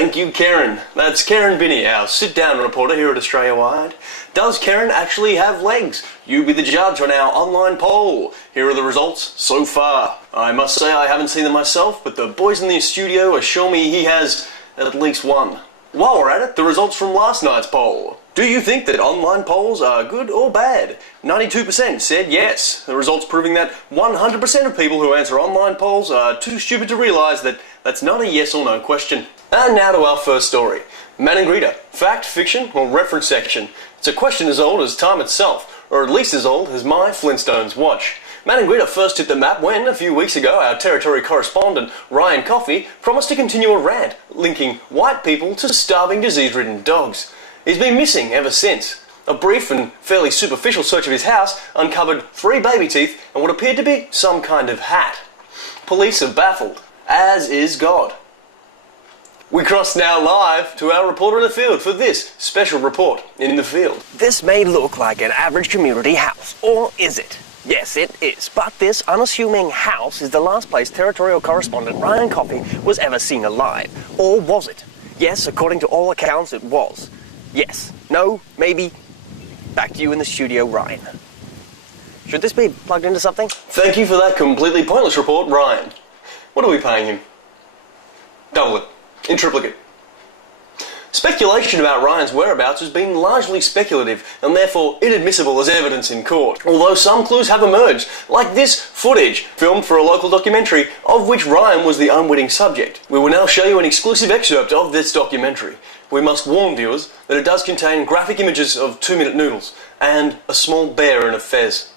Thank you, Karen. That's Karen Binney, our sit-down reporter here at Australia Wide. Does Karen actually have legs? You be the judge on our online poll. Here are the results so far. I must say I haven't seen them myself, but the boys in the studio assure me he has at least one. While we're at it, the results from last night's poll. Do you think that online polls are good or bad? 92% said yes. The results proving that 100% of people who answer online polls are too stupid to realise that that's not a yes or no question. And now to our first story. Manangrita, fact, fiction or reference section? It's a question as old as time itself, or at least as old as my Flintstones watch. Manangrita first hit the map when, a few weeks ago, our territory correspondent Ryan Coffey promised to continue a rant linking white people to starving, disease-ridden dogs. He's been missing ever since. A brief and fairly superficial search of his house uncovered 3 baby teeth and what appeared to be some kind of hat. Police are baffled, as is God. We cross now live to our reporter in the field for this special report in the field. This may look like an average community house, or is it? Yes, it is, but this unassuming house is the last place territorial correspondent Ryan Coffey was ever seen alive. Or was it? Yes, according to all accounts, it was. Yes, no, maybe. Back to you in the studio, Ryan. Should this be plugged into something? Thank you for that completely pointless report, Ryan. What are we paying him? Double it. In triplicate. Speculation about Ryan's whereabouts has been largely speculative and therefore inadmissible as evidence in court, although some clues have emerged, like this footage filmed for a local documentary of which Ryan was the unwitting subject. We will now show you an exclusive excerpt of this documentary. We must warn viewers that it does contain graphic images of 2-minute noodles and a small bear in a fez.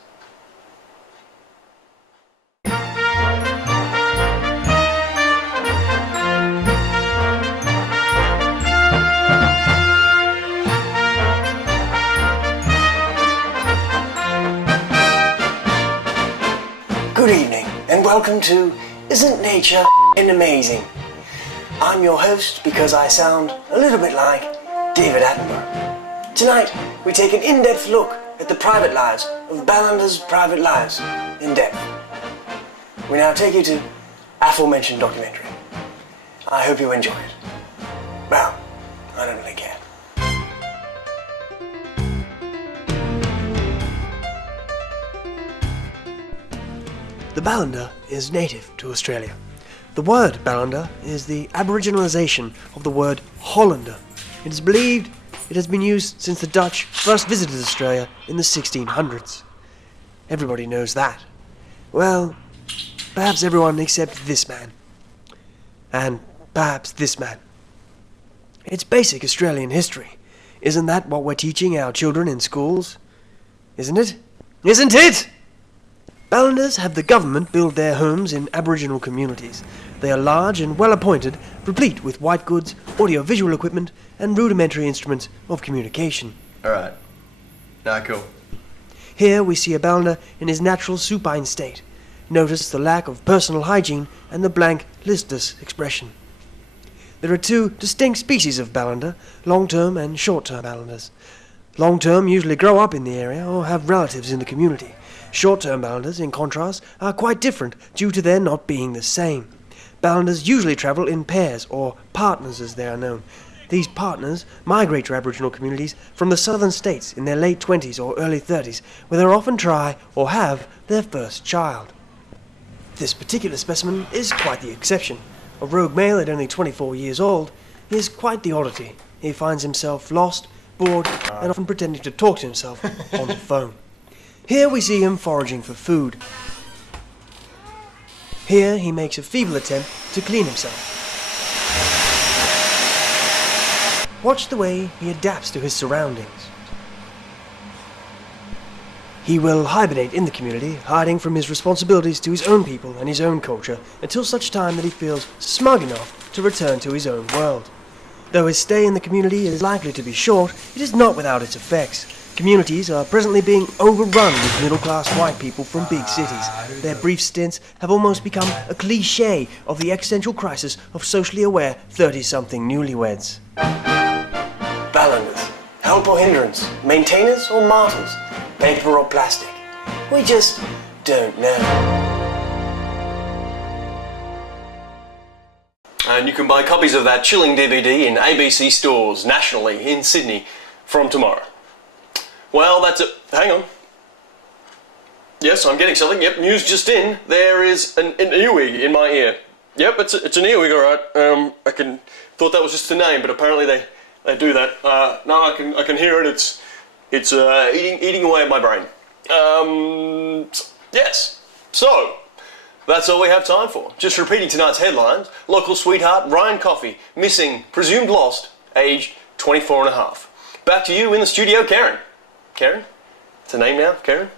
Good evening, and welcome to Isn't Nature Amazing? I'm your host because I sound a little bit like David Attenborough. Tonight, we take an in-depth look at the private lives of Ballander's private lives in depth. We now take you to aforementioned documentary. I hope you enjoy it. Well, I don't really care. The Ballander is native to Australia. The word Ballander is the aboriginalisation of the word Hollander. It is believed it has been used since the Dutch first visited Australia in the 1600s. Everybody knows that. Well, perhaps everyone except this man. And perhaps this man. It's basic Australian history. Isn't that what we're teaching our children in schools? Isn't it? Isn't it? Ballanders have the government build their homes in Aboriginal communities. They are large and well appointed, replete with white goods, audio-visual equipment, and rudimentary instruments of communication. Alright. Cool. Here we see a Ballander in his natural supine state. Notice the lack of personal hygiene and the blank, listless expression. There are 2 distinct species of Ballander, long-term and short-term Ballanders. Long-term usually grow up in the area or have relatives in the community. Short-term Ballanders, in contrast, are quite different due to their not being the same. Ballanders usually travel in pairs, or partners as they are known. These partners migrate to Aboriginal communities from the southern states in their late 20s or early 30s, where they often try or have their first child. This particular specimen is quite the exception. A rogue male at only 24 years old, he is quite the oddity. He finds himself lost, bored, and often pretending to talk to himself on the phone. Here we see him foraging for food. Here he makes a feeble attempt to clean himself. Watch the way he adapts to his surroundings. He will hibernate in the community, hiding from his responsibilities to his own people and his own culture, until such time that he feels smug enough to return to his own world. Though his stay in the community is likely to be short, it is not without its effects. Communities are presently being overrun with middle-class white people from big cities. Their brief stints have almost become a cliché of the existential crisis of socially aware 30-something newlyweds. Ballanders. Help or hindrance? Maintainers or martyrs? Paper or plastic? We just don't know. And you can buy copies of that chilling DVD in ABC stores nationally in Sydney from tomorrow. Well, that's it. Hang on. Yes, I'm getting something. Yep, news just in. There is an earwig in my ear. Yep, it's an earwig, alright. Thought that was just a name, but apparently they do that. No, I can hear it. It's eating away at my brain. Yes. So, that's all we have time for. Just repeating tonight's headlines. Local sweetheart Ryan Coffey, missing, presumed lost, aged 24 and a half. Back to you in the studio, Karen. Karen? It's a name now, Karen?